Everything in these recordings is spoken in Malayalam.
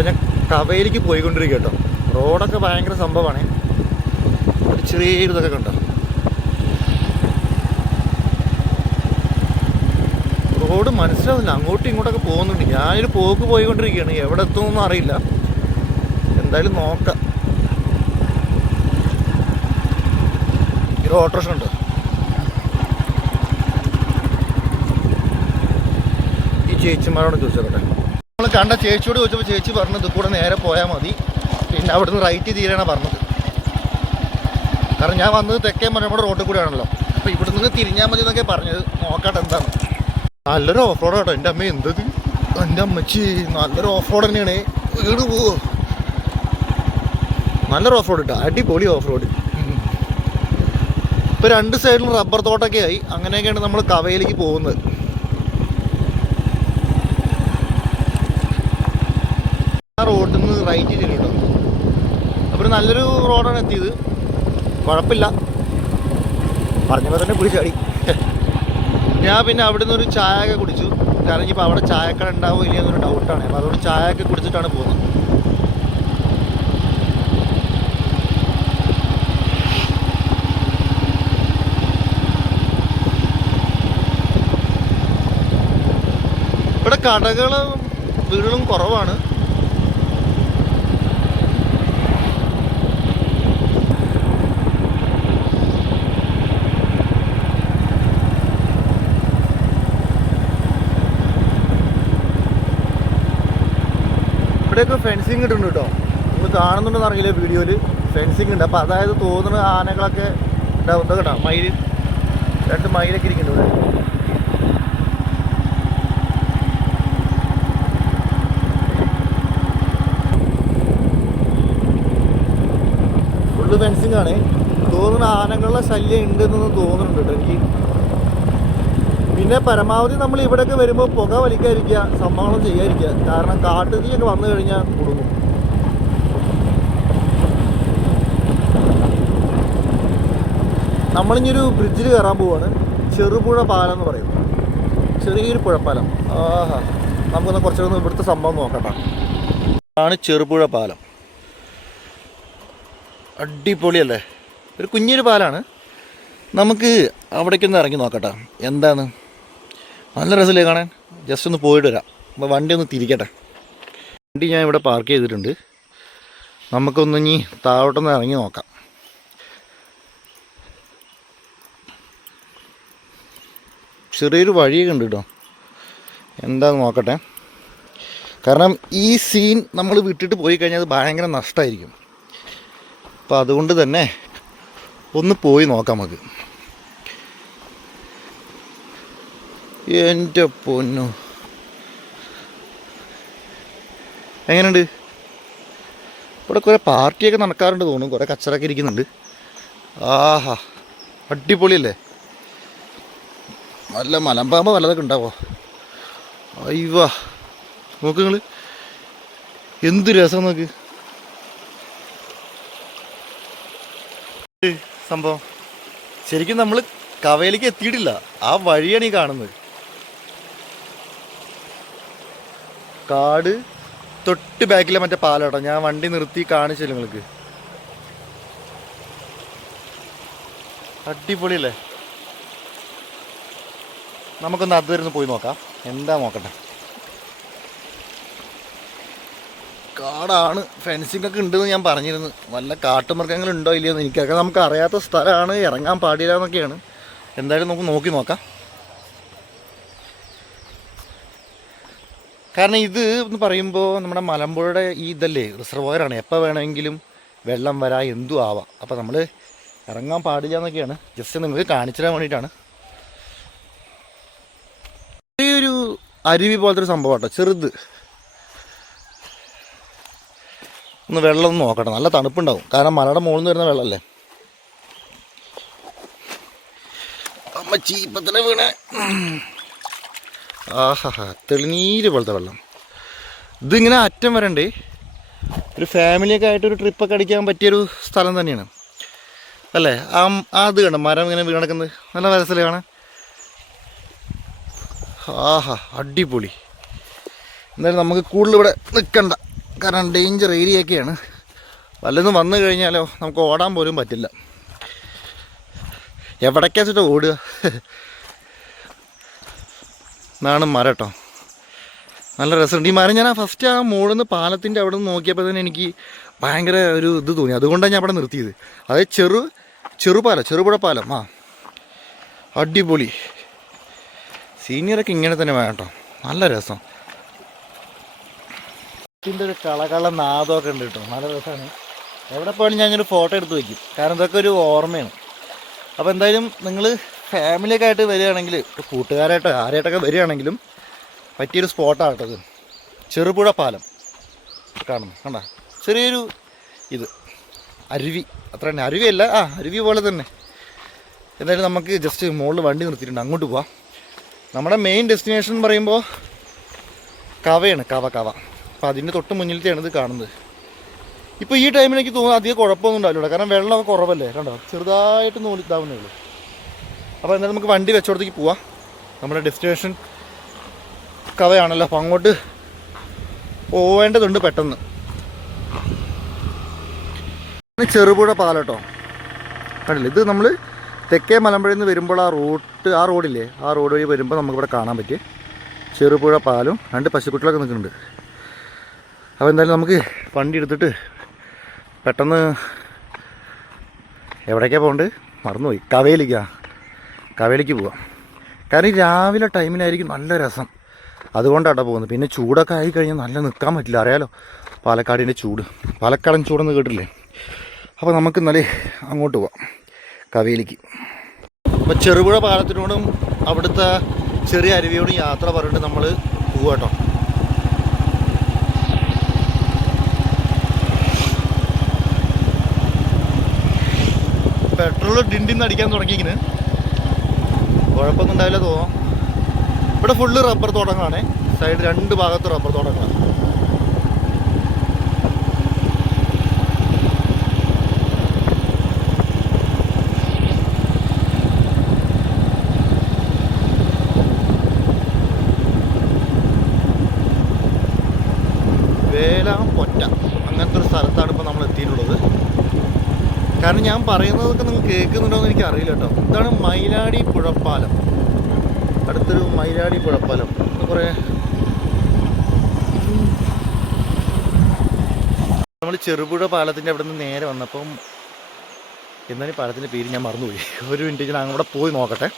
അപ്പോൾ ഞാൻ കവയിലേക്ക് പോയിക്കൊണ്ടിരിക്കുക കേട്ടോ. റോഡൊക്കെ ഭയങ്കര സംഭവമാണ്. ഒരു ചെറിയൊരു ഇതൊക്കെ കണ്ടോ, റോഡ് മനസ്സിലാവില്ല, അങ്ങോട്ടും ഇങ്ങോട്ടൊക്കെ പോകുന്നുണ്ട്. ഞാനൊരു പോക്ക് പോയിക്കൊണ്ടിരിക്കുകയാണ്, എവിടെ എത്തുമെന്നൊന്നും അറിയില്ല. എന്തായാലും നോക്കാം. ഒരു ഓട്ടോറിക്ഷ ഉണ്ട്. ഈ ചേച്ചിമാരോട് ചോദിച്ചോട്ടെ. നമ്മൾ കണ്ട ചേച്ചിയോട് ചോദിച്ചപ്പോൾ ചേച്ചി പറഞ്ഞത് കൂടെ നേരെ പോയാൽ മതി, പിന്നെ അവിടെ നിന്ന് റൈറ്റ് തീരാനാണ് പറഞ്ഞത്. കാരണം ഞാൻ വന്നത് തെക്കേ മലമ്പുഴ റോഡിൽ കൂടെ ആണല്ലോ, അപ്പോൾ ഇവിടെ നിന്ന് തിരിഞ്ഞാൽ മതി എന്നൊക്കെ പറഞ്ഞത്. നോക്കട്ടെ എന്താണ്. നല്ലൊരു ഓഫ് റോഡ് കേട്ടോ. എൻ്റെ അമ്മ എന്തത്, എൻ്റെ അമ്മച്ചി നല്ലൊരു ഓഫ് റോഡ് തന്നെയാണ്. വീട് പോവോ, നല്ലൊരു ഓഫ് റോഡ് കേട്ടോ, അടിപൊളി ഓഫ് റോഡ്. ഇപ്പോൾ രണ്ട് സൈഡിലും റബ്ബർ തോട്ടൊക്കെ ആയി. അങ്ങനെയൊക്കെയാണ് നമ്മൾ കവയിലേക്ക് പോകുന്നത്. ആ റോഡിൽ നിന്ന് റൈറ്റ് ചെയ്തിട്ടോ. അപ്പോൾ നല്ലൊരു റോഡാണ് എത്തിയത്, കുഴപ്പമില്ല. പറഞ്ഞപ്പോൾ തന്നെ പിടിച്ചാടി. ഞാൻ പിന്നെ അവിടെ നിന്നൊരു ചായ ഒക്കെ കുടിച്ചു. കാരണം ഇനിയിപ്പോൾ അവിടെ ചായക്കട ഉണ്ടാവുമോ ഇല്ല എന്നൊരു ഡൗട്ടാണ്. അപ്പോൾ അതുകൊണ്ട് ചായ ഒക്കെ കുടിച്ചിട്ടാണ് പോകുന്നത്. ഇവിടെ കടകളും വീടുകളും കുറവാണ്. ഇവിടെയൊക്കെ ഫെൻസിങ് ഇട്ടുണ്ട് കേട്ടോ. നിങ്ങൾ കാണുന്നുണ്ടെന്ന് അറിയില്ല വീഡിയോയിൽ, ഫെൻസിങ് ഉണ്ട്. അപ്പോൾ അതായത് തോന്നുന്ന ആനകളൊക്കെ ഉണ്ടാവും. എന്താ കേട്ടോ, മയിൽ, 2 മയിലൊക്കെ ഇരിക്കുന്നുണ്ട് ഇവിടെ. ഫുള്ള് ഫെൻസിങ് ആണ്. തോന്നുന്ന ആനകളുടെ ശല്യം ഉണ്ടെന്നൊന്നും തോന്നുന്നുണ്ട് കേട്ടോ എനിക്ക്. പിന്നെ പരമാവധി നമ്മൾ ഇവിടെയൊക്കെ വരുമ്പോൾ പുക വലിക്കാതിരിക്കുക, സംഭവങ്ങളും ചെയ്യാതിരിക്കുക. കാരണം കാട്ടുതീയൊക്കെ വന്നു കഴിഞ്ഞാൽ കുടുങ്ങും. നമ്മളിഞ്ഞൊരു ബ്രിഡ്ജിൽ കയറാൻ പോവാണ്. ചെറുപുഴ പാലം എന്ന് പറയും, ചെറിയൊരു പുഴപ്പാലം. ആഹാ, നമുക്കൊന്ന് കുറച്ചൊന്ന് ഇവിടുത്തെ സംഭവം നോക്കട്ടെ. ആണ് ചെറുപുഴ പാലം. അടിപൊളിയല്ലേ, ഒരു കുഞ്ഞൊരു പാലാണ്. നമുക്ക് അവിടേക്കൊന്ന് ഇറങ്ങി നോക്കട്ടെ എന്താണ്. നല്ല രസമില്ലേ കാണാൻ. ജസ്റ്റ് ഒന്ന് പോയിട്ട് വരാം. അപ്പോൾ വണ്ടി ഒന്ന് തിരിക്കട്ടെ. വണ്ടി ഞാൻ ഇവിടെ പാർക്ക് ചെയ്തിട്ടുണ്ട്. നമുക്കൊന്ന് ഇനി താഴോട്ടൊന്ന് ഇറങ്ങി നോക്കാം. ചെറിയൊരു വഴിയൊക്കെ ഉണ്ട് കേട്ടോ. എന്താണെന്ന് നോക്കട്ടെ. കാരണം ഈ സീൻ നമ്മൾ വിട്ടിട്ട് പോയി കഴിഞ്ഞാൽ അത് ഭയങ്കര നഷ്ടമായിരിക്കും. അപ്പോൾ അതുകൊണ്ട് തന്നെ ഒന്ന് പോയി നോക്കാം നമുക്ക്. എൻ്റെ പൊന്നു, എങ്ങനെയുണ്ട്? ഇവിടെ കുറേ പാർട്ടിയൊക്കെ നടക്കാറുണ്ട് തോന്നുന്നു, കുറേ കച്ചറൊക്കെ ഇരിക്കുന്നുണ്ട്. ആഹാ, അടിപൊളിയല്ലേ. നല്ല മലമ്പാമ്പ് വല്ലതൊക്കെ ഉണ്ടാവോ? അയ്യോ, നോക്ക് നിങ്ങൾ, എന്ത് രസം നോക്ക് സംഭവം. ശരിക്കും നമ്മൾ കവയിലേക്ക് എത്തിയിട്ടില്ല, ആ വഴിയാണ് ഈ കാണുന്നത്. കാട് തൊട്ട് ബാക്കിലെ മറ്റേ പാലാട്ടോ. ഞാൻ വണ്ടി നിർത്തി കാണിച്ചില്ല നിങ്ങൾക്ക്. അടിപൊളിയല്ലേ. നമുക്കൊന്ന് അത് വരുന്ന പോയി നോക്കാം, എന്താ നോക്കട്ടെ. കാടാണ്, ഫെൻസിങ് ഒക്കെ ഉണ്ടെന്ന് ഞാൻ പറഞ്ഞിരുന്നു. വല്ല കാട്ടുമൃഗങ്ങളുണ്ടോ ഇല്ലയോ എന്ന് എനിക്കൊക്കെ നമുക്ക് അറിയാത്ത സ്ഥലമാണ്, ഇറങ്ങാൻ പാടില്ല എന്നൊക്കെയാണ്. എന്തായാലും നമുക്ക് നോക്കി നോക്കാം. കാരണം ഇത് എന്ന് പറയുമ്പോൾ നമ്മുടെ മലമ്പുഴയുടെ ഈ ഇതല്ലേ, റിസർവോയറാണ്. എപ്പോൾ വേണമെങ്കിലും വെള്ളം വരാം, എന്തും ആവാം. അപ്പോൾ നമ്മൾ ഇറങ്ങാൻ പാടില്ല എന്നൊക്കെയാണ്. ജസ്റ്റ് നിങ്ങൾക്ക് കാണിച്ചു തരാൻ വേണ്ടിയിട്ടാണ്. ചെറിയൊരു അരുവി പോലത്തെ ഒരു സംഭവം കേട്ടോ, ചെറുത്. ഒന്ന് വെള്ളം ഒന്ന് നോക്കട്ടെ, നല്ല തണുപ്പുണ്ടാവും. കാരണം മലയുടെ മുകളിൽ നിന്ന് വരുന്ന വെള്ളമല്ലേ. അമ്മ ചീപ്പത്തിനെ വീണ. ആഹാ, തെളിനീര് പോലത്തെ വെള്ളം. ഇതിങ്ങനെ അറ്റം വരണ്ടേ. ഒരു ഫാമിലിയൊക്കെ ആയിട്ടൊരു ട്രിപ്പൊക്കെ അടിക്കാൻ പറ്റിയൊരു സ്ഥലം തന്നെയാണ് അല്ലേ. അത് കണ്ടോ, മരം ഇങ്ങനെ വീണ് കിടക്കുന്നത്, നല്ല രസമല്ലേ കാണാൻ. ആഹാ, അടിപൊളി. എന്തായാലും നമുക്ക് കൂടുതൽ ഇവിടെ നിൽക്കണ്ട, കാരണം ഡേഞ്ചർ ഏരിയയൊക്കെയാണ്. വല്ലതും വന്നു കഴിഞ്ഞാലോ നമുക്ക് ഓടാൻ പോലും പറ്റില്ല. എവിടേക്കാ വെച്ചിട്ട് ഓടുക. എന്നാണ് മരം കേട്ടോ, നല്ല രസമുണ്ട് ഈ മരം. ഞാൻ ഫസ്റ്റ് ആ മുകളിൽ നിന്ന് പാലത്തിൻ്റെ അവിടെ നിന്ന് നോക്കിയപ്പോൾ തന്നെ എനിക്ക് ഭയങ്കര ഒരു ഇത് തോന്നി. അതുകൊണ്ടാണ് ഞാൻ അവിടെ നിർത്തിയത്. അതായത് ചെറുപുഴ പാലം. അടിപൊളി. സീനിയറൊക്കെ ഇങ്ങനെ തന്നെ വേണം കേട്ടോ, നല്ല രസം. ഇതിൻ്റെ ഒരു കളകള നാദമൊക്കെ ഉണ്ട് കേട്ടോ, നല്ല രസമാണ്. എവിടെ പോയാലും ഞാൻ ഇങ്ങനെ ഫോട്ടോ എടുത്ത് വയ്ക്കും, കാരണം ഇതൊക്കെ ഒരു ഓർമ്മയാണ്. അപ്പോൾ എന്തായാലും നിങ്ങൾ ഫാമിലിയൊക്കെ ആയിട്ട് വരികയാണെങ്കിൽ, കൂട്ടുകാരായിട്ടോ ആരായിട്ടൊക്കെ വരികയാണെങ്കിലും പറ്റിയൊരു സ്പോട്ടാണ് കേട്ടത്. ചെറുപുഴ പാലം കാണുന്നു, കണ്ട ചെറിയൊരു ഇത് അരുവി, അത്ര തന്നെ. അരുവിയല്ല, അരുവി പോലെ തന്നെ. എന്തായാലും നമുക്ക് ജസ്റ്റ് മുകളിൽ വണ്ടി നിർത്തിയിട്ടുണ്ട്, അങ്ങോട്ട് പോവാം. നമ്മുടെ മെയിൻ ഡെസ്റ്റിനേഷൻ എന്ന് പറയുമ്പോൾ കവയാണ്, കവ. അപ്പോൾ അതിൻ്റെ തൊട്ട് മുന്നിലത്തെയാണ് ഇത് കാണുന്നത്. ഇപ്പോൾ ഈ ടൈമിൽ എനിക്ക് തോന്നുന്നു അധികം കുഴപ്പമൊന്നും ഉണ്ടാവില്ല, കാരണം വെള്ളമൊക്കെ കുറവല്ലേ, കണ്ടോ ചെറുതായിട്ട് നൂലിത്താവുന്നേ ഉള്ളൂ. അപ്പോൾ എന്തായാലും നമുക്ക് വണ്ടി വെച്ചോടത്തേക്ക് പോവാം. നമ്മുടെ ഡെസ്റ്റിനേഷൻ കവയാണല്ലോ, അപ്പോൾ അങ്ങോട്ട് പോവേണ്ടതുണ്ട് പെട്ടെന്ന്. ചെറുപുഴ പാലം കേട്ടോ, കണ്ടില്ലേ. ഇത് നമ്മൾ തെക്കേ മലമ്പുഴയിൽ നിന്ന് വരുമ്പോൾ ആ റോഡില്ലേ, ആ റോഡ് വഴി വരുമ്പോൾ നമുക്കിവിടെ കാണാൻ പറ്റിയ ചെറുപുഴ പാലും 2 പശുക്കുട്ടികളൊക്കെ നിൽക്കുന്നുണ്ട്. അപ്പോൾ എന്തായാലും നമുക്ക് വണ്ടി എടുത്തിട്ട് പെട്ടെന്ന് എവിടേക്കാണ് പോകേണ്ടത് മറന്നുപോയി. കവയിലേക്ക് പോവാം. കാരണം ഈ രാവിലെ ടൈമിലായിരിക്കും നല്ല രസം, അതുകൊണ്ടാണ് പോകുന്നത്. പിന്നെ ചൂടൊക്കെ ആയിക്കഴിഞ്ഞാൽ നല്ല നിൽക്കാൻ പറ്റില്ല, അറിയാലോ പാലക്കാടിൻ്റെ ചൂട്, പാലക്കാടൻ ചൂടെന്ന് കേട്ടില്ലേ. അപ്പോൾ നമുക്ക് ഇന്നലെ അങ്ങോട്ട് പോവാം, കവയിലേക്ക്. അപ്പോൾ ചെറുപുഴ പാലത്തിനോടും അവിടുത്തെ ചെറിയ അരുവിയോടും യാത്ര പറഞ്ഞിട്ട് നമ്മൾ പോവാട്ടോ. പെട്രോൾ ഡിണ്ടിന്ന് അടിക്കാൻ തുടങ്ങിയിരിക്കുന്നു, കുഴപ്പമൊന്നും ഉണ്ടാവില്ല തോന്നാം. ഇവിടെ ഫുള്ള് റബ്ബർ തോട്ടങ്ങളാണ്, സൈഡ് 2 ഭാഗത്ത് റബ്ബർ തോട്ടങ്ങളാണ്. വേലാപ്പൊറ്റ അങ്ങനത്തെ ഒരു സ്ഥലത്താണ് ഇപ്പോൾ നമ്മൾ എത്തിയിട്ടുള്ളത്. കാരണം ഞാൻ പറയുന്നതൊക്കെ നിങ്ങൾ കേൾക്കുന്നുണ്ടോ എന്ന് എനിക്ക് അറിയില്ല കേട്ടോ. ഇതാണ് മയിലാടി പുഴപ്പാലം, അടുത്തൊരു മയിലാടി പുഴപ്പാലം. കുറേ നമ്മൾ ചെറുപുഴ പാലത്തിൻ്റെ അവിടെ നിന്ന് നേരെ വന്നപ്പം എന്താണ് ഈ പാലത്തിൻ്റെ പേര് ഞാൻ മറന്നുപോയി. ഒരു മിനിറ്റ് ഞാൻ അങ്ങോട്ട് പോയി നോക്കട്ടെ.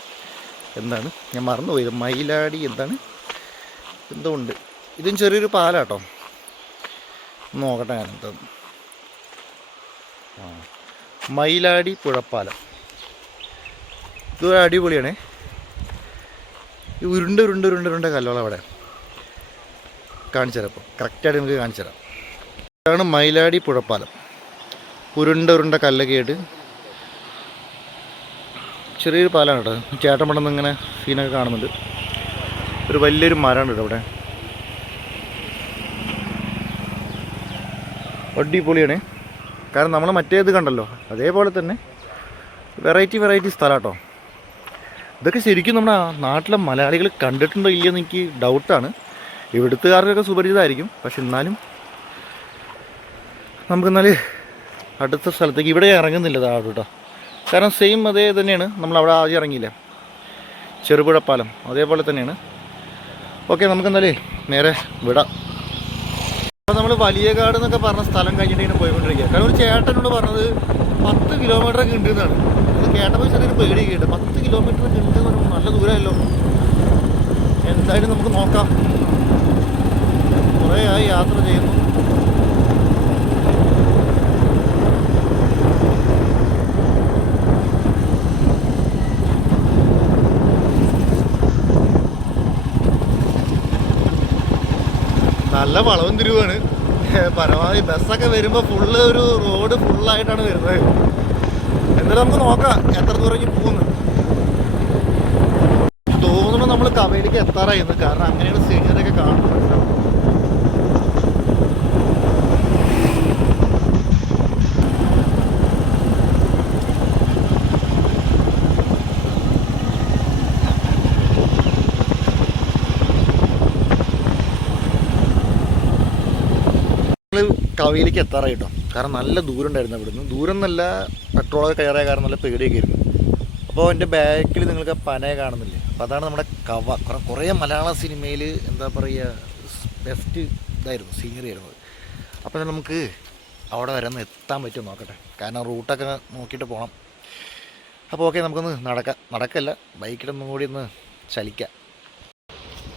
എന്താണ് ഞാൻ മറന്നുപോയത്, മയിലാടി എന്താണ് എന്തോ ഉണ്ട്. ഇതും ചെറിയൊരു പാലാട്ടോ, നോക്കട്ടെ ഞാൻ എന്താ. മയിലാടി പുഴപ്പാലം. ഇത് അടിപൊളിയാണേ. ഈ ഉരുണ്ട കല്ലുകൾ അവിടെ കാണിച്ചു തരാം. ഇപ്പോൾ കറക്റ്റായിട്ട് നമുക്ക് കാണിച്ചു തരാം. ഇതാണ് മയിലാടി പുഴപ്പാലം. ഉരുണ്ട കല്ലൊക്കെ ആയിട്ട് ചെറിയൊരു പാലാണ് കേട്ടോ. ചേട്ടൻ പണ്ടെന്ന് ഇങ്ങനെ സീനൊക്കെ കാണുന്നുണ്ട്. ഒരു വലിയൊരു മരമാണ് കേട്ടോ അവിടെ, അടിപൊളിയാണ്. കാരണം നമ്മൾ മറ്റേത് കണ്ടല്ലോ, അതേപോലെ തന്നെ വെറൈറ്റി സ്ഥലം കേട്ടോ. ഇതൊക്കെ ശരിക്കും നമ്മുടെ നാട്ടിലെ മലയാളികൾ കണ്ടിട്ടുണ്ടോ ഇല്ലയെന്ന് എനിക്ക് ഡൗട്ടാണ്. ഇവിടുത്തുകാർക്കൊക്കെ സുപരിചിതമായിരിക്കും, പക്ഷെ എന്നാലും നമുക്കെന്നാൽ അടുത്ത സ്ഥലത്തേക്ക് ഇവിടെ ഇറങ്ങുന്നില്ല താഴോട്ട് കേട്ടോ. കാരണം സെയിം അതേ തന്നെയാണ്, നമ്മളവിടെ ആദ്യം ഇറങ്ങിയില്ല, ചെറുപുഴപ്പാലം അതേപോലെ തന്നെയാണ്. ഓക്കെ, നമുക്കെന്നാലേ നേരെ വിടാം. അപ്പോൾ നമ്മൾ വലിയകാട് എന്നൊക്കെ പറഞ്ഞ സ്ഥലം കഴിഞ്ഞിട്ട് ഇങ്ങനെ പോയിക്കൊണ്ടിരിക്കുക. കാരണം ഒരു ചേട്ടനോട് പറഞ്ഞത് 10 കിലോമീറ്ററൊക്കെ ഉണ്ട് എന്നാണ്. അത് കേട്ടപ്പോൾ ചെറിയൊരു പേടി കേട്ട്, 10 കിലോമീറ്റർ ഉണ്ട് എന്ന് പറയുമ്പോൾ നല്ല ദൂരമല്ലോ. എന്തായാലും നമുക്ക് നോക്കാം. കുറേ ആയി യാത്ര ചെയ്യുന്നു. നല്ല വളവും തിരിവാണ്. പരമാവധി ബസ്സൊക്കെ വരുമ്പോൾ ഫുള്ള് ഒരു റോഡ് ഫുള്ളായിട്ടാണ് വരുന്നത്. എന്നിട്ട് നമുക്ക് നോക്കാം എത്ര ദൂരം പോകുന്നു. തോന്നുന്നു നമ്മൾ കവയിലേക്ക് എത്താറായിരുന്നു, കാരണം അങ്ങനെയാണ് സീനിയറൊക്കെ കാണുന്നത്. മനസ്സിലാവും. കവയിലേക്ക് എത്താറായി കേട്ടോ. കാരണം നല്ല ദൂരം ഉണ്ടായിരുന്നു ഇവിടുന്ന്. ദൂരം എന്നല്ല, പെട്രോളൊക്കെ കയറിയ കാരണം നല്ല പേടിയൊക്കെ ആയിരുന്നു. അപ്പോൾ എൻ്റെ ബാക്കിൽ നിങ്ങൾക്ക് പനയെ കാണുന്നില്ലേ, അപ്പോൾ അതാണ് നമ്മുടെ കവ. കുറേ മലയാള സിനിമയിൽ എന്താ പറയുക ബെസ്റ്റ് ഇതായിരുന്നു, സീനറി ആയിരുന്നത്. അപ്പോൾ നമുക്ക് അവിടെ വരെ ഒന്ന് എത്താൻ പറ്റുമോ നോക്കട്ടെ, കാരണം റൂട്ടൊക്കെ നോക്കിയിട്ട് പോകണം. അപ്പോൾ ഓക്കെ, നമുക്കൊന്ന് നടക്കല്ല, ബൈക്കിലൊന്നും കൂടി ഒന്ന് ചലിക്കാം.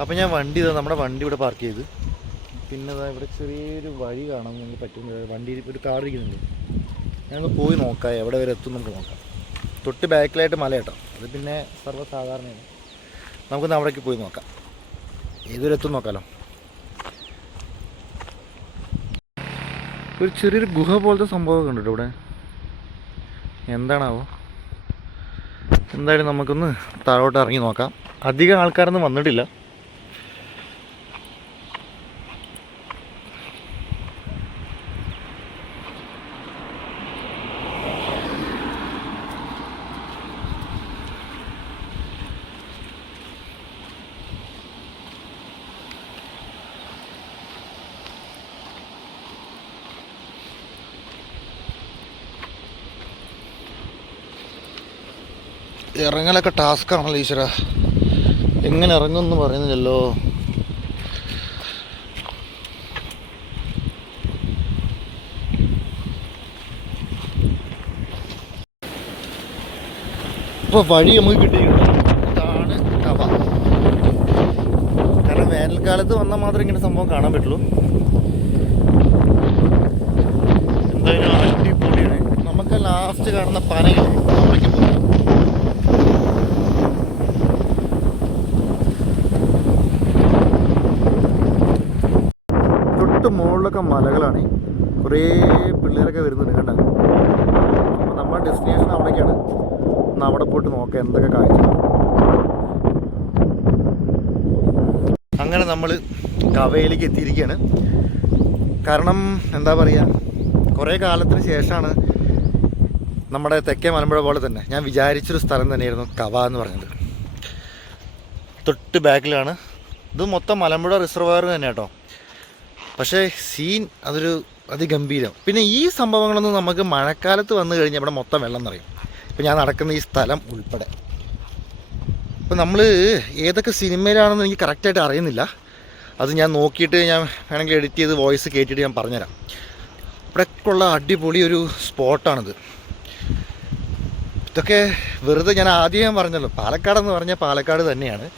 അപ്പോൾ ഞാൻ നമ്മുടെ വണ്ടി ഇവിടെ പാർക്ക് ചെയ്ത്, പിന്നെ ഇവിടെ ചെറിയൊരു വഴി കാണാൻ നമുക്ക് പറ്റും. വണ്ടി ഒരു കാർ ഇരിക്കുന്നുണ്ട്, ഞങ്ങൾ പോയി നോക്കാം എവിടെ വരെ എത്തും നമുക്ക് നോക്കാം. തൊട്ട് ബാക്കിലായിട്ട് മല കേട്ടോ, അത് പിന്നെ സർവ്വസാധാരണയാണ്. നമുക്കൊന്ന് അവിടേക്ക് പോയി നോക്കാം, ഏതൊരു എത്തും നോക്കാമല്ലോ. ഒരു ചെറിയൊരു ഗുഹ പോലത്തെ സംഭവമൊക്കെ ഉണ്ട് ഇവിടെ, എന്താണാവോ. എന്തായാലും നമുക്കൊന്ന് താഴോട്ട് ഇറങ്ങി നോക്കാം. അധികം ആൾക്കാരൊന്നും വന്നിട്ടില്ല. ഇറങ്ങലൊക്കെ ടാസ്ക്കാണല്ലോ ഈശ്വര, എങ്ങനെ ഇറങ്ങുമെന്ന് പറയുന്നില്ലല്ലോ. ഇപ്പോൾ വഴി നമുക്ക് കിട്ടിയിട്ടുണ്ട്. ഇതാണ് കവ. കാരണം വേനൽക്കാലത്ത് വന്നാൽ മാത്രമേ ഇങ്ങനെ സംഭവം കാണാൻ പറ്റുള്ളൂ. എന്തായാലും അടിപൊളിയാണ്. നമുക്ക് ലാസ്റ്റ് കാണുന്ന പനയില്ലേ, അവിടേക്ക് പോകാം. മുകളിലൊക്കെ മലകളാണ്, കുറേ പിള്ളേരൊക്കെ വരുന്നുണ്ട് കണ്ട. അപ്പോൾ നമ്മുടെ ഡെസ്റ്റിനേഷൻ അവിടേക്കാണ്. ഒന്ന് അവിടെ പോയിട്ട് നോക്കാം എന്തൊക്കെ കാഴ്ച. അങ്ങനെ നമ്മൾ കവയിലേക്ക് എത്തിയിരിക്കുകയാണ്. കാരണം എന്താ പറയുക, കുറേ കാലത്തിന് ശേഷമാണ് നമ്മുടെ തെക്കേ മലമ്പുഴ പോലെ തന്നെ ഞാൻ വിചാരിച്ചൊരു സ്ഥലം തന്നെയായിരുന്നു കവ എന്ന് പറഞ്ഞത്. തൊട്ട് ബാക്കിലാണ്. ഇത് മൊത്തം മലമ്പുഴ റിസർവയർ തന്നെ കേട്ടോ. പക്ഷേ സീൻ അതൊരു അതിഗംഭീരം. പിന്നെ ഈ സംഭവങ്ങളൊന്നും നമുക്ക് മഴക്കാലത്ത് വന്നു കഴിഞ്ഞാൽ ഇവിടെ മൊത്തം വെള്ളം നിറയും. ഇപ്പം ഞാൻ നടക്കുന്ന ഈ സ്ഥലം ഉൾപ്പെടെ. ഇപ്പം നമ്മൾ ഏതൊക്കെ സിനിമയിലാണെന്ന് എനിക്ക് കറക്റ്റായിട്ട് അറിയുന്നില്ല. അത് ഞാൻ നോക്കിയിട്ട് ഞാൻ വേണമെങ്കിൽ എഡിറ്റ് ചെയ്ത് വോയിസ് കേട്ടിട്ട് ഞാൻ പറഞ്ഞുതരാം. ഇവിടെയൊക്കെയുള്ള അടിപൊളി ഒരു സ്പോട്ടാണിത്. ഇതൊക്കെ വെറുതെ ഞാൻ ആദ്യം പറഞ്ഞല്ലോ, പാലക്കാടെന്ന് പറഞ്ഞാൽ പാലക്കാട് തന്നെയാണ്,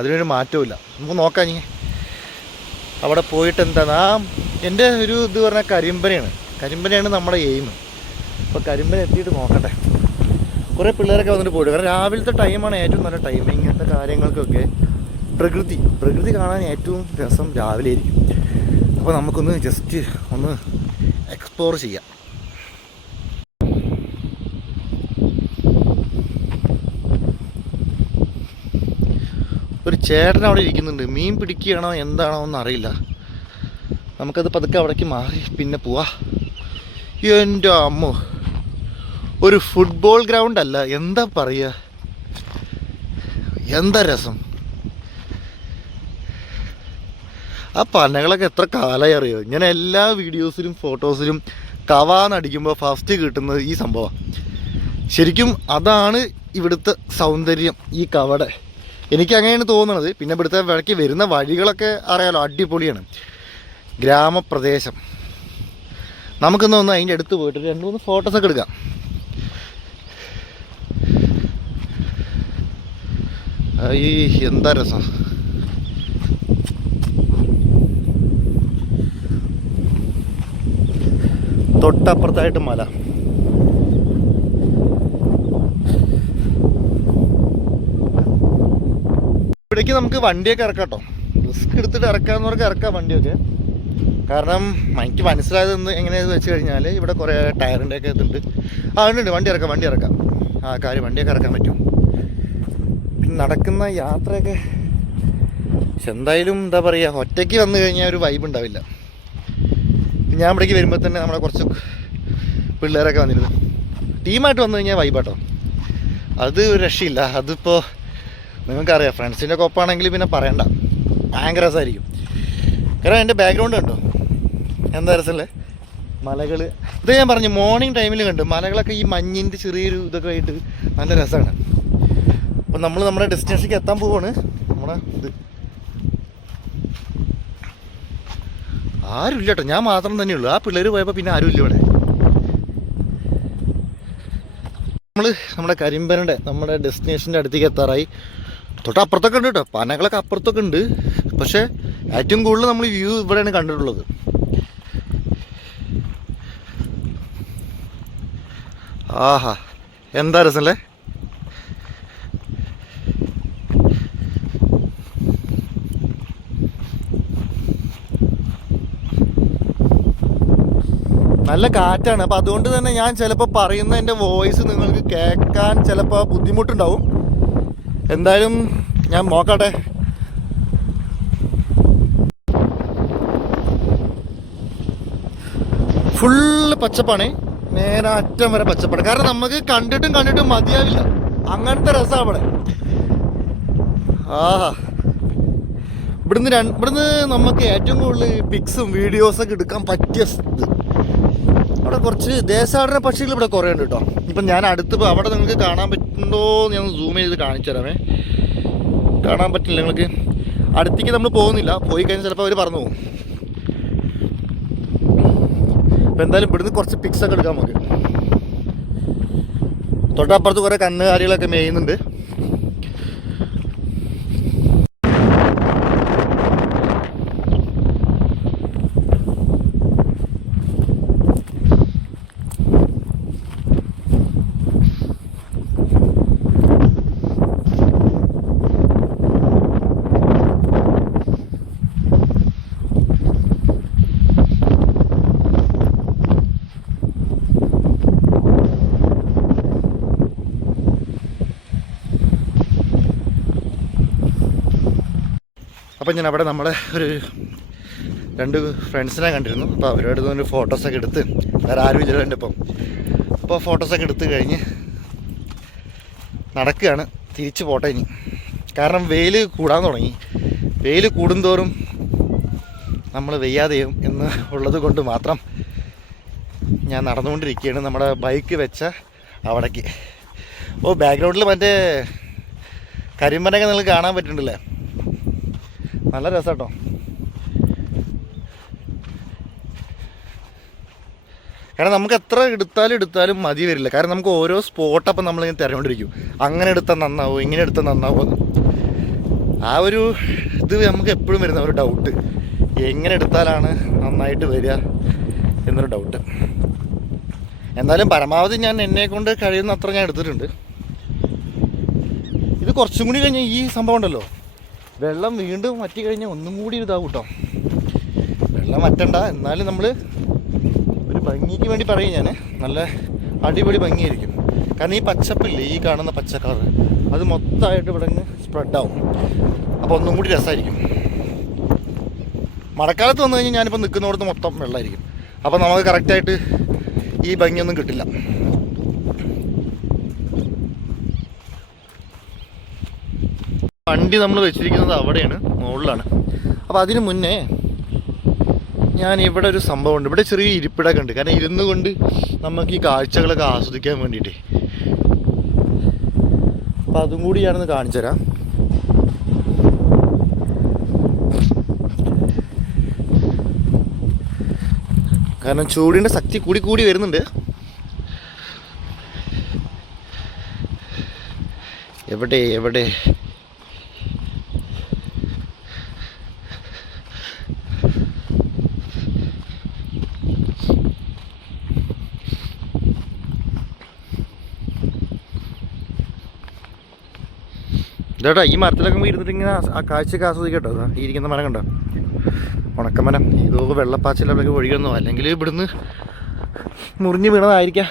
അതിനൊരു മാറ്റവും നമുക്ക് നോക്കാം. ഇനി അവിടെ പോയിട്ട് എന്താണ് എൻ്റെ ഒരു ഇത് പറഞ്ഞാൽ കരിമ്പനയാണ് നമ്മുടെ എയിം. അപ്പോൾ കരിമ്പന എത്തിയിട്ട് നോക്കട്ടെ. കുറേ പിള്ളേരൊക്കെ വന്നിട്ട് പോയിട്ട്, കാരണം രാവിലത്തെ ടൈമാണ് ഏറ്റവും നല്ല ടൈം ഇങ്ങനത്തെ കാര്യങ്ങൾക്കൊക്കെ. പ്രകൃതി കാണാൻ ഏറ്റവും രസം രാവിലെ ആയിരിക്കും. അപ്പോൾ നമുക്കൊന്ന് ജസ്റ്റ് ഒന്ന് എക്സ്പ്ലോർ ചെയ്യാം. ഒരു ചേട്ടൻ അവിടെ ഇരിക്കുന്നുണ്ട്, മീൻ പിടിക്കുകയാണോ എന്താണോ എന്നറിയില്ല. നമുക്കത് പതുക്കെ അവിടേക്ക് മാറി പിന്നെ പോവാ. എൻ്റെ അമ്മോ, ഒരു ഫുട്ബോൾ ഗ്രൗണ്ട് അല്ല, എന്താ പറയുക, എന്താ രസം. ആ പനകളൊക്കെ എത്ര കാലമായി അറിയോ. ഞാൻ എല്ലാ വീഡിയോസിലും ഫോട്ടോസിലും കവാന്നടിക്കുമ്പോൾ ഫസ്റ്റ് കിട്ടുന്നത് ഈ സംഭവമാണ്. ശരിക്കും അതാണ് ഇവിടുത്തെ സൗന്ദര്യം, ഈ കവടെ. എനിക്കങ്ങനെയാണ് തോന്നുന്നത്. പിന്നെ ഇവിടുത്തെ ഇടയ്ക്ക് വരുന്ന വഴികളൊക്കെ അറിയാലോ, അടിപൊളിയാണ്. ഗ്രാമപ്രദേശം. നമുക്കൊന്ന് ഒന്ന് അതിൻ്റെ അടുത്ത് പോയിട്ട് 2-3 ഫോട്ടോസൊക്കെ എടുക്കാം. എന്താ രസം. തൊട്ടപ്പുറത്തായിട്ട് മല. ഇവിടേക്ക് നമുക്ക് വണ്ടിയൊക്കെ ഇറക്കാം കേട്ടോ. റിസ്ക് എടുത്തിട്ട് ഇറക്കാമെന്നവർക്ക് ഇറക്കാം വണ്ടിയൊക്കെ. കാരണം എനിക്ക് മനസ്സിലായത് എങ്ങനെയാണെന്ന് വെച്ച് കഴിഞ്ഞാൽ ഇവിടെ കുറേ ടയറിൻ്റെ ഒക്കെ ഇതുണ്ട്. ഉണ്ട്, വണ്ടി ഇറക്കാം. വണ്ടിയൊക്കെ ഇറക്കാൻ പറ്റും. പിന്നെ നടക്കുന്ന യാത്രയൊക്കെ പക്ഷെ എന്തായാലും എന്താ പറയുക, ഒറ്റയ്ക്ക് വന്നു കഴിഞ്ഞാൽ ഒരു വൈബ് ഉണ്ടാവില്ല. ഞാൻ ഇവിടേക്ക് വരുമ്പോൾ തന്നെ നമ്മളെ കുറച്ച് പിള്ളേരൊക്കെ വന്നിരുന്നു. ടീമായിട്ട് വന്നു കഴിഞ്ഞാൽ വൈബാട്ടോ, അത് ഒരു രക്ഷയില്ല. അതിപ്പോൾ നിങ്ങൾക്കറിയാം, ഫ്രണ്ട്സിൻ്റെ ഒപ്പാണെങ്കിൽ പിന്നെ പറയണ്ട, ഭയങ്കര രസമായിരിക്കും. കാരണം എൻ്റെ ബാക്ക്ഗ്രൗണ്ട് കണ്ടോ, എന്താ രസമല്ലേ. മലകൾ ഇത് ഞാൻ പറഞ്ഞു മോർണിംഗ് ടൈമിൽ കണ്ട് മലകളൊക്കെ ഈ മഞ്ഞിൻ്റെ ചെറിയൊരു ഇതൊക്കെ ആയിട്ട് നല്ല രസമാണ്. അപ്പം നമ്മൾ നമ്മുടെ ഡെസ്റ്റിനേഷനിലേക്ക് എത്താൻ പോവാണ്. നമ്മുടെ ഇത് ആരും ഇല്ല കേട്ടോ, ഞാൻ മാത്രം തന്നെയുള്ളൂ. ആ പിള്ളേർ പോയപ്പോൾ പിന്നെ ആരും ഇല്ല ഇവിടെ. നമ്മൾ നമ്മുടെ കരിമ്പനയുടെ നമ്മുടെ ഡെസ്റ്റിനേഷൻ്റെ അടുത്തേക്ക് എത്താറായി. തൊട്ടപ്പുറത്തൊക്കെ ഉണ്ട് കേട്ടോ, പനകളൊക്കെ അപ്പുറത്തൊക്കെ ഉണ്ട്. പക്ഷേ ഏറ്റവും കൂടുതൽ നമ്മൾ വ്യൂ ഇവിടെയാണ് കണ്ടിട്ടുള്ളത്. ആഹാ എന്താ രസമല്ലേ. നല്ല കാറ്റാണ്. അപ്പം അതുകൊണ്ട് തന്നെ ഞാൻ ചിലപ്പോൾ പറയുന്ന എൻ്റെ വോയിസ് നിങ്ങൾക്ക് കേൾക്കാൻ ചിലപ്പോൾ ബുദ്ധിമുട്ടുണ്ടാവും. എന്തായാലും ഞാൻ നോക്കട്ടെ. ഫുള്ള് പച്ചപ്പാണ്, നേരെ അറ്റം വരെ പച്ചപ്പാണ്. കാരണം നമുക്ക് കണ്ടിട്ടും മതിയാവില്ല, അങ്ങനത്തെ രസമാണ് ഇവിടെ. ആഹാ ഇവിടുന്ന് നമുക്ക് ഏറ്റവും കൂടുതൽ പിക്സും വീഡിയോസൊക്കെ എടുക്കാൻ പറ്റിയ ഇത്. അവിടെ കുറച്ച് ദേശാടന പക്ഷികൾ ഇവിടെ കുറേ ഉണ്ട് കേട്ടോ. ഇപ്പം ഞാൻ അടുത്ത് അവിടെ നിങ്ങൾക്ക് കാണാൻ പറ്റുന്നുണ്ടോ എന്ന് ഞാൻ സൂം ചെയ്ത് കാണിച്ചു തരാമേ. കാണാൻ പറ്റില്ല നിങ്ങൾക്ക്. അടുത്തേക്ക് നമ്മൾ പോകുന്നില്ല, പോയി കഴിഞ്ഞാൽ ചിലപ്പോൾ അവർ പറന്നു പോകും. അപ്പം എന്തായാലും ഇവിടുന്ന് കുറച്ച് പിക്സൊക്കെ എടുക്കാം നമുക്ക്. തൊട്ടപ്പുറത്ത് കുറേ കന്നുകാലികളൊക്കെ മേയുന്നുണ്ട്. അപ്പം ഞാൻ അവിടെ നമ്മളെ ഒരു 2 ഫ്രണ്ട്സിനെ കണ്ടിരുന്നു. അപ്പോൾ അവരോട് ഒരു ഫോട്ടോസൊക്കെ എടുത്ത്, വേറെ ആരും ഇല്ല എൻ്റെ ഒപ്പം. അപ്പോൾ ഫോട്ടോസൊക്കെ എടുത്ത് കഴിഞ്ഞ് നടക്കുകയാണ്. തിരിച്ച് പോട്ടെ ഇനി, കാരണം വെയിൽ കൂടാൻ തുടങ്ങി. വെയിൽ കൂടുന്തോറും നമ്മൾ വെയ്യാതെയും എന്ന് ഉള്ളത് കൊണ്ട് മാത്രം ഞാൻ നടന്നുകൊണ്ടിരിക്കുകയാണ് നമ്മുടെ ബൈക്ക് വെച്ച അവിടേക്ക്. ഓ ബാക്ക്ഗ്രൗണ്ടിൽ മറ്റേ കരിമ്പനൊക്കെ നിങ്ങൾക്ക് കാണാൻ പറ്റുന്നുണ്ടല്ലേ, നല്ല രസം കേട്ടോ. കാരണം നമുക്ക് എത്ര എടുത്താലും മതി വരില്ല. കാരണം നമുക്ക് ഓരോ സ്പോട്ടപ്പം നമ്മളിങ്ങനെ തിരഞ്ഞുകൊണ്ടിരിക്കും. അങ്ങനെ എടുത്താൽ നന്നാവോ, ഇങ്ങനെ എടുത്താൽ നന്നാവോ എന്ന്. ആ ഒരു ഇത് നമുക്ക് എപ്പോഴും വരുന്ന ഒരു ഡൗട്ട്, എങ്ങനെ എടുത്താലാണ് നന്നായിട്ട് വരിക എന്നൊരു ഡൗട്ട്. എന്തായാലും പരമാവധി ഞാൻ എന്നെക്കൊണ്ട് കഴിയുന്ന അത്ര ഞാൻ എടുത്തിട്ടുണ്ട്. ഇത് കുറച്ചും കൂടി കഴിഞ്ഞാൽ ഈ സംഭവം ഉണ്ടല്ലോ, വെള്ളം വീണ്ടും വറ്റി കഴിഞ്ഞാൽ ഒന്നും കൂടി ഇതാവും കേട്ടോ. വെള്ളം വറ്റണ്ട, എന്നാലും നമ്മൾ ഒരു ഭംഗിക്ക് വേണ്ടി പറയും ഞാൻ, നല്ല അടിപൊളി ഭംഗിയായിരിക്കും. കാരണം ഈ പച്ചപ്പില്ലേ, ഈ കാണുന്ന പച്ചക്കളർ, അത് മൊത്തമായിട്ട് ഇവിടെ സ്പ്രെഡാവും. അപ്പോൾ ഒന്നും കൂടി രസമായിരിക്കും. മഴക്കാലത്ത് വന്നു കഴിഞ്ഞാൽ ഞാനിപ്പോൾ നിൽക്കുന്നിടത്ത് മൊത്തം വെള്ളമായിരിക്കും. അപ്പോൾ നമുക്ക് കറക്റ്റായിട്ട് ഈ ഭംഗിയൊന്നും കിട്ടില്ല. വണ്ടി നമ്മൾ വെച്ചിരിക്കുന്നത് അവിടെയാണ്, മുകളിലാണ്. അപ്പോൾ അതിന് മുന്നേ ഞാൻ ഇവിടെ ഒരു സംഭവമുണ്ട്. ഇവിടെ ചെറിയ ഇരിപ്പിടമൊക്കെ ഉണ്ട്. കാരണം ഇരുന്നു കൊണ്ട് നമുക്ക് ഈ കാഴ്ചകളൊക്കെ ആസ്വദിക്കാൻ വേണ്ടിയിട്ട്. അപ്പം അതും കൂടി ഞാനൊന്ന് കാണിച്ചു തരാം. കാരണം ചൂടിൻ്റെ ശക്തി കൂടി വരുന്നുണ്ട്. എവിടെ ഇതേട്ടാ, ഈ മരത്തിലൊക്കെ ഇരുന്നിട്ട് ഇങ്ങനെ ആ കാഴ്ചയൊക്കെ ആസ്വദിക്കട്ടോ. ഈ ഇരിക്കുന്ന മരം കണ്ടോ, ഉണക്കമരം. ഇതൊക്കെ വെള്ളപ്പാച്ചിലൊക്കെ ഒഴുകുന്നോ, അല്ലെങ്കിൽ ഇവിടുന്ന് മുറിഞ്ഞ് വീണതായിരിക്കാം.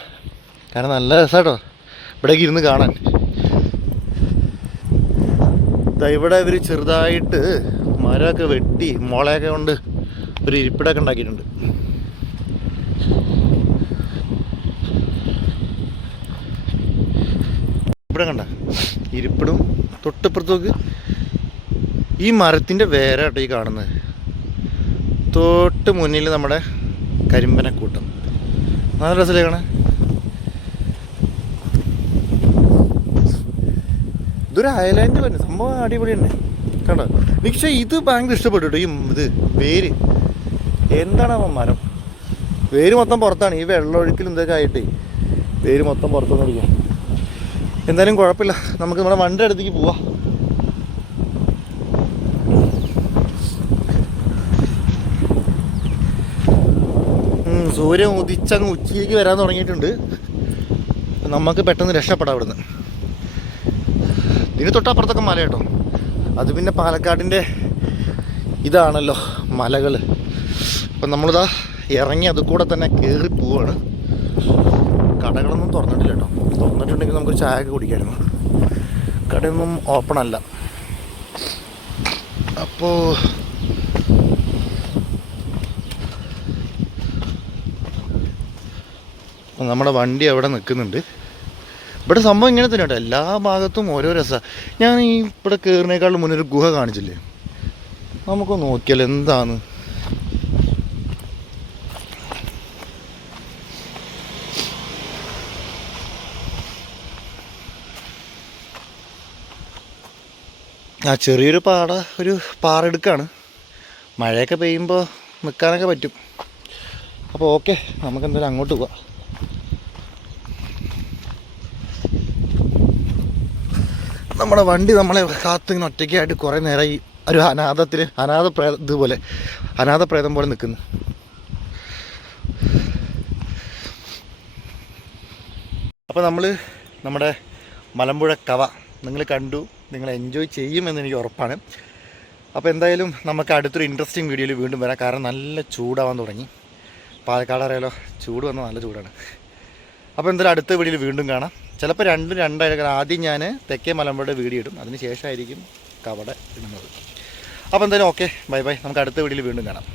കാരണം നല്ല രസമാട്ടോ ഇവിടേക്ക് ഇരുന്ന് കാണാൻ. ഇവിടെ ഇവർ ചെറുതായിട്ട് മരമൊക്കെ വെട്ടി മുളയൊക്കെ കൊണ്ട് ഒരു ഇരിപ്പിടമൊക്കെ ഉണ്ടാക്കിയിട്ടുണ്ട്. ഇവിടെ കണ്ട ഇരിപ്പിടും. തൊട്ടിപ്പുറത്തേക്ക് ഈ മരത്തിൻ്റെ വേറെ ആട്ടോ ഈ കാണുന്നത്. തൊട്ട് മുന്നിൽ നമ്മുടെ കരിമ്പനക്കൂട്ടം. നല്ല രസമല്ലേ കാണാൻ. ഇതൊരു ഐലാൻഡ് തന്നെ, സംഭവം അടിപൊളി തന്നെ കണ്ടോ. പക്ഷേ ഇത് ഭയങ്കര ഇഷ്ടപ്പെട്ടു കേട്ടോ. ഈ ഇത് വേര് എന്താണ് മരം, വേര് മൊത്തം പുറത്താണ്. ഈ വെള്ളമൊഴുക്കിലും ഇതൊക്കെ ആയിട്ട് വേര് മൊത്തം പുറത്തുനിന്നിരിക്കുക. എന്തായാലും കുഴപ്പമില്ല, നമുക്ക് നമ്മുടെ വണ്ടി അടുത്തേക്ക് പോവാം. സൂര്യൻ ഉദിച്ചങ്ങ് ഉച്ചയിലേക്ക് വരാൻ തുടങ്ങിയിട്ടുണ്ട്. നമുക്ക് പെട്ടെന്ന് രക്ഷപ്പെടാം ഇവിടുന്ന്. ഇതിന് തൊട്ടപ്പുറത്തൊക്കെ മല കേട്ടോ. അത് പിന്നെ പാലക്കാടിൻ്റെ ഇതാണല്ലോ മലകൾ. അപ്പം നമ്മളിതാ ഇറങ്ങി അത് കൂടെ തന്നെ കയറി പോവാണ്. കടകളൊന്നും തുറന്നിട്ടില്ല കേട്ടോ. തുറന്നിട്ടുണ്ടെങ്കിൽ നമുക്കൊരു ചായ ഒക്കെ കുടിക്കായിരുന്നു. കടയൊന്നും ഓപ്പൺ അല്ല. അപ്പോൾ നമ്മുടെ വണ്ടി അവിടെ നിൽക്കുന്നുണ്ട്. ഇവിടെ സംഭവം ഇങ്ങനെ തന്നെ കേട്ടോ, എല്ലാ ഭാഗത്തും ഓരോ രസമാണ്. ഞാൻ ഈ ഇവിടെ കയറിനേക്കാളും മുന്നേ ഒരു ഗുഹ കാണിച്ചില്ലേ, നമുക്കൊന്ന് നോക്കിയാലോ എന്താണ്. ആ ചെറിയൊരു ഒരു പാറെടുക്കാണ്. മഴയൊക്കെ പെയ്യുമ്പോൾ നിൽക്കാനൊക്കെ പറ്റും. അപ്പോൾ ഓക്കെ, നമുക്കെന്തായാലും അങ്ങോട്ട് പോവാം. നമ്മുടെ വണ്ടി നമ്മളെ കാത്തിങ്ങനെ ഒറ്റയ്ക്കായിട്ട് കുറേ നേരമായി ഒരു അനാഥപ്രേതം പോലെ നിൽക്കുന്നു. അപ്പോൾ നമ്മൾ നമ്മുടെ മലമ്പുഴ കവ നിങ്ങൾ കണ്ടു, നിങ്ങൾ എൻജോയ് ചെയ്യുമെന്ന് എനിക്ക് ഉറപ്പാണ്. അപ്പോൾ എന്തായാലും നമുക്ക് അടുത്തൊരു ഇൻട്രസ്റ്റിംഗ് വീഡിയോയിൽ വീണ്ടും വരാം. കാരണം നല്ല ചൂടാവാൻ തുടങ്ങി. പാലക്കാട് അറിയാലോ, ചൂട് വന്നാൽ നല്ല ചൂടാണ്. അപ്പോൾ എന്തായാലും അടുത്ത വീഡിയോയിൽ വീണ്ടും കാണാം. ചിലപ്പോൾ രണ്ടായിരിക്കും. ആദ്യം ഞാൻ തെക്കേ മലമ്പുഴയുടെ വീഡിയോ ഇടും, അതിന് ശേഷമായിരിക്കും കവട ഇടുന്നത്. അപ്പോൾ എന്തായാലും ഓക്കെ, ബൈ ബൈ. നമുക്ക് അടുത്ത വീഡിയോയിൽ വീണ്ടും കാണാം.